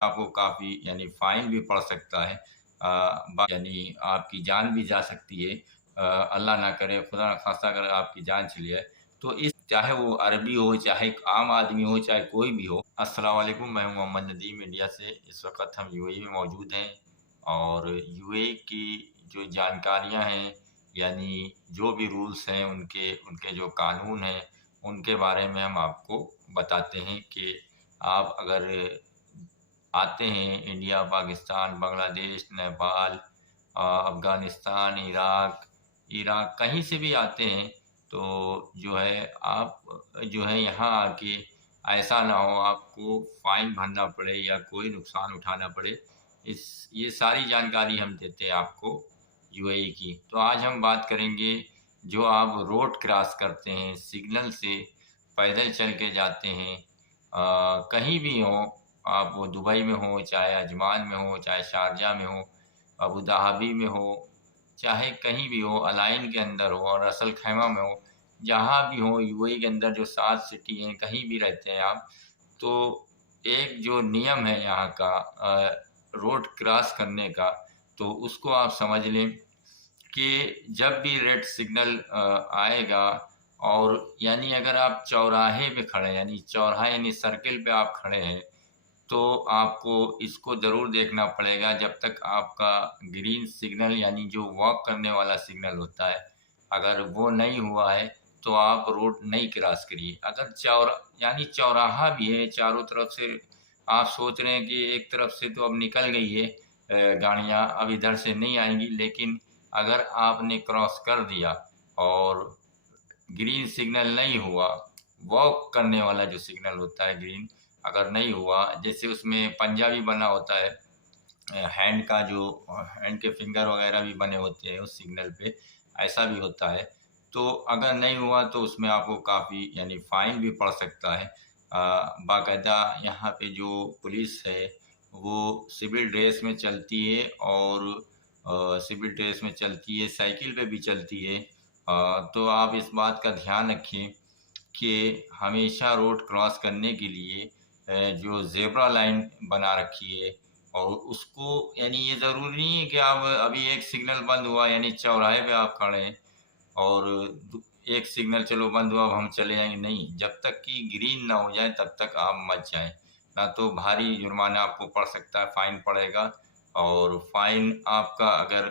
आपको काफ़ी फ़ाइन भी पड़ सकता है। आपकी जान भी जा सकती है। अल्लाह ना करे, खुदा ना ख़ास्ता अगर आपकी जान चली जाए, तो इस चाहे वो अरबी हो, चाहे आम आदमी हो, चाहे कोई भी हो। अस्सलाम वालेकुम, मैं हूँ मोहम्मद नदीम इंडिया से। इस वक़्त हम यूएई में मौजूद हैं और यूएई की जो जानकारियाँ हैं, जो भी रूल्स हैं उनके उनके जो कानून हैं, उनके बारे में हम आपको बताते हैं कि आप अगर आते हैं इंडिया, पाकिस्तान, बांग्लादेश, नेपाल, अफ़गानिस्तान, इराक कहीं से भी आते हैं, तो जो है आप जो है यहाँ आके ऐसा ना हो आपको फ़ाइन भरना पड़े या कोई नुकसान उठाना पड़े। इस ये सारी जानकारी हम देते हैं आपको यूएई की। तो आज हम बात करेंगे, जो आप रोड क्रॉस करते हैं, सिग्नल से पैदल चल के जाते हैं, कहीं भी हों, आप वो दुबई में हो, चाहे अजमान में हो, चाहे शारजाह में हो, अबू धाबी में हो, चाहे कहीं भी हो, अलाइन के अंदर हो और असल खैमा में हो, जहाँ भी हो यूएई के अंदर जो 7 सिटी हैं, कहीं भी रहते हैं आप, तो एक जो नियम है यहाँ का रोड क्रॉस करने का, तो उसको आप समझ लें कि जब भी रेड सिग्नल आएगा और अगर आप चौराहे पे खड़े हैं, चौराहा सर्किल पे आप खड़े हैं, तो आपको इसको ज़रूर देखना पड़ेगा जब तक आपका ग्रीन सिग्नल जो वॉक करने वाला सिग्नल होता है, अगर वो नहीं हुआ है, तो आप रोड नहीं क्रॉस करिए। अगर चौराहा भी है, चारों तरफ से आप सोच रहे हैं कि एक तरफ से तो अब निकल गई है गाड़ियाँ, अब इधर से नहीं आएँगी, लेकिन अगर आपने क्रॉस कर दिया और ग्रीन सिग्नल नहीं हुआ, वॉक करने वाला जो सिग्नल होता है ग्रीन, अगर नहीं हुआ, जैसे उसमें पंजा भी बना होता है, हैंड के फिंगर वगैरह भी बने होते हैं उस सिग्नल पे, ऐसा भी होता है। तो अगर नहीं हुआ तो उसमें आपको काफ़ी फ़ाइन भी पड़ सकता है। बाकायदा यहाँ पे जो पुलिस है, वो सिविल ड्रेस में चलती है और सिविल ड्रेस में चलती है, साइकिल पे भी चलती है। तो आप इस बात का ध्यान रखें कि हमेशा रोड क्रॉस करने के लिए जो ज़ेब्रा लाइन बना रखी है, और उसको ये ज़रूरी नहीं है कि आप अभी एक सिग्नल बंद हुआ चौराहे पे आप खड़े हैं और दू एक सिग्नल चलो बंद हुआ अब हम चले जाएँगे, नहीं, जब तक कि ग्रीन ना हो जाए तब तक आप मत जाएँ। ना तो भारी जुर्माना आपको पड़ सकता है, फ़ाइन पड़ेगा, और फ़ाइन आपका अगर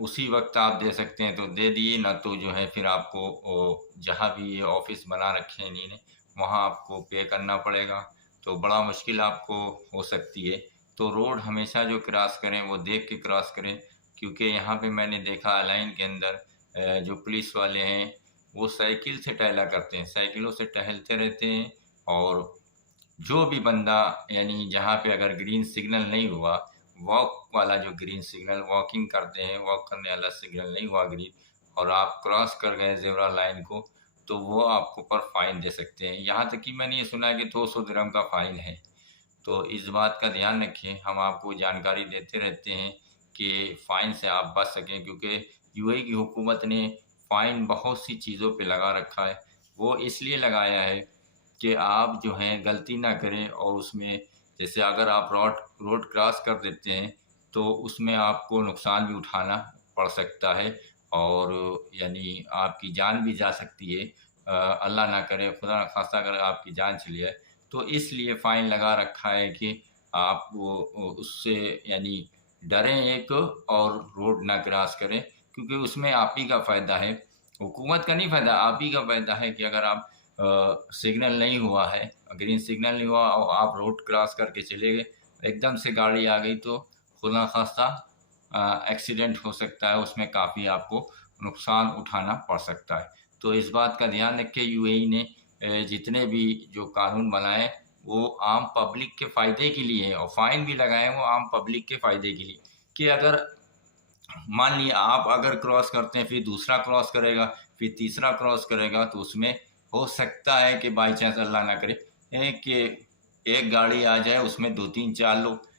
उसी वक़्त आप दे सकते हैं तो दे दिए, ना तो जो है फिर आपको जहाँ भी ये ऑफ़िस बना रखे हैं इन्हीं ने, वहाँ आपको पे करना पड़ेगा, तो बड़ा मुश्किल आपको हो सकती है। तो रोड हमेशा जो क्रॉस करें वो देख के क्रॉस करें, क्योंकि यहाँ पे मैंने देखा लाइन के अंदर जो पुलिस वाले हैं, वो साइकिल से टहला करते हैं, साइकिलों से टहलते रहते हैं, और जो भी बंदा जहाँ पे अगर ग्रीन सिग्नल नहीं हुआ, वॉक वाला जो ग्रीन सिग्नल वॉकिंग करते हैं, वॉक करने वाला सिग्नल नहीं हुआ ग्रीन, और आप क्रॉस कर गए ज़ेब्रा लाइन को, तो वो आपको पर फ़ाइन दे सकते हैं। यहाँ तक कि मैंने ये सुना है कि 200 दिरहम का फ़ाइन है। तो इस बात का ध्यान रखें, हम आपको जानकारी देते रहते हैं कि फ़ाइन से आप बच सकें, क्योंकि यूएई की हुकूमत ने फ़ाइन बहुत सी चीज़ों पे लगा रखा है। वो इसलिए लगाया है कि आप जो हैं गलती ना करें, और उसमें जैसे अगर आप रोड रोड क्रॉस कर देते हैं, तो उसमें आपको नुकसान भी उठाना पड़ सकता है, और आपकी जान भी जा सकती है। अल्लाह ना करे, खुदा ना ख़ास्ता अगर आपकी जान चली जाए, तो इसलिए फ़ाइन लगा रखा है कि आप उससे डरें एक, और रोड ना क्रॉस करें, क्योंकि उसमें आप ही का फ़ायदा है, हुकूमत का नहीं फ़ायदा, आप ही का फ़ायदा है कि अगर आप सिग्नल नहीं हुआ है, ग्रीन सिग्नल नहीं हुआ और आप रोड क्रॉस करके चले गए, एकदम से गाड़ी आ गई, तो खुदा ना ख़ास्ता एक्सीडेंट हो सकता है, उसमें काफ़ी आपको नुकसान उठाना पड़ सकता है। तो इस बात का ध्यान रखें, यूएई ने जितने भी जो कानून बनाए, वो आम पब्लिक के फ़ायदे के लिए हैं, और फ़ाइन भी लगाए हैं वो आम पब्लिक के फ़ायदे के लिए, कि अगर मान लिया आप अगर क्रॉस करते हैं, फिर दूसरा क्रॉस करेगा, फिर तीसरा क्रॉस करेगा, तो उसमें हो सकता है कि बाई चांस अल्लाह ना करे कि एक गाड़ी आ जाए, उसमें 2-3-4 लोग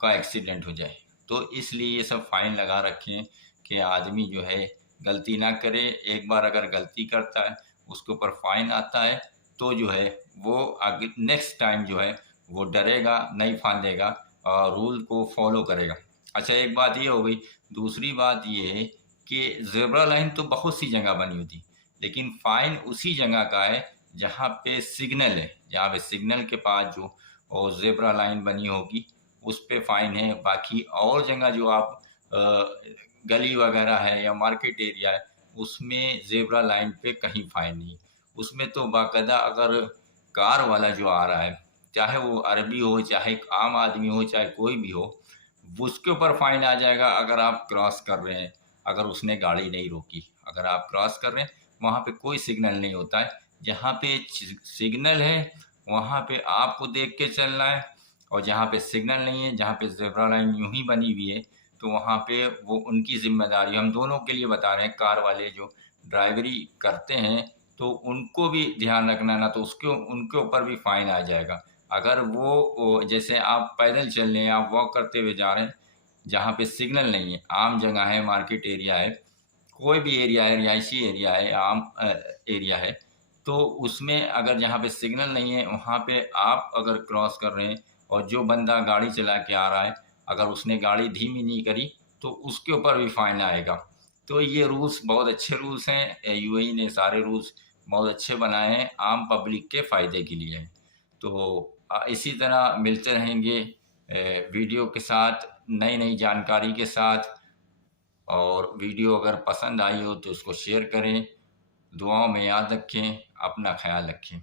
का एक्सीडेंट हो जाए। तो इसलिए ये सब फ़ाइन लगा रखे हैं कि आदमी जो है गलती ना करे। एक बार अगर गलती करता है, उसके ऊपर फ़ाइन आता है, तो जो है वो आगे नेक्स्ट टाइम जो है वो डरेगा, नहीं फांदेगा और रूल को फॉलो करेगा। अच्छा, एक बात ये हो गई। दूसरी बात ये है कि ज़ेब्रा लाइन तो बहुत सी जगह बनी होती, लेकिन फ़ाइन उसी जगह का है जहाँ पे सिग्नल है। जहाँ पे सिग्नल के पास जो और ज़ेब्रा लाइन बनी होगी, उस पे फ़ाइन है। बाकी और जगह जो आप गली वगैरह है या मार्केट एरिया है, उसमें ज़ेब्रा लाइन पे कहीं फ़ाइन नहीं। उसमें तो बाकायदा अगर कार वाला जो आ रहा है, चाहे वो अरबी हो, चाहे एक आम आदमी हो, चाहे कोई भी हो, उसके ऊपर फ़ाइन आ जाएगा अगर आप क्रॉस कर रहे हैं, अगर उसने गाड़ी नहीं रोकी। अगर आप क्रॉस कर रहे हैं, वहाँ पे कोई सिग्नल नहीं होता है। जहाँ पे सिग्नल है, वहाँ पे आपको देख के चलना है, और जहाँ पे सिग्नल नहीं है, जहाँ पे ज़ेब्रा लाइन यूँ ही बनी हुई है, तो वहाँ पे वो उनकी ज़िम्मेदारी, हम दोनों के लिए बता रहे हैं। कार वाले जो ड्राइवरी करते हैं, तो उनको भी ध्यान रखना, ना तो उसके उनके ऊपर भी फ़ाइन आ जाएगा। अगर वो जैसे आप पैदल चल रहे हैं, आप वॉक करते हुए जा रहे हैं, जहाँ पे सिग्नल नहीं है, आम जगह है, मार्केट एरिया है, कोई भी एरिया है, रिहायशी एरिया है, आम एरिया है, तो उसमें अगर जहाँ पे सिग्नल नहीं है, वहाँ पे आप अगर क्रॉस कर रहे हैं और जो बंदा गाड़ी चला के आ रहा है, अगर उसने गाड़ी धीमी नहीं करी, तो उसके ऊपर भी फ़ाइन आएगा। तो ये रूल्स बहुत अच्छे रूल्स हैं। यूएई ने सारे रूल्स बहुत अच्छे बनाए हैं, आम पब्लिक के फ़ायदे के लिए हैं। तो इसी तरह मिलते रहेंगे वीडियो के साथ, नई-नई जानकारी के साथ। और वीडियो अगर पसंद आई हो तो उसको शेयर करें। दुआओं में याद रखें, अपना ख़्याल रखें।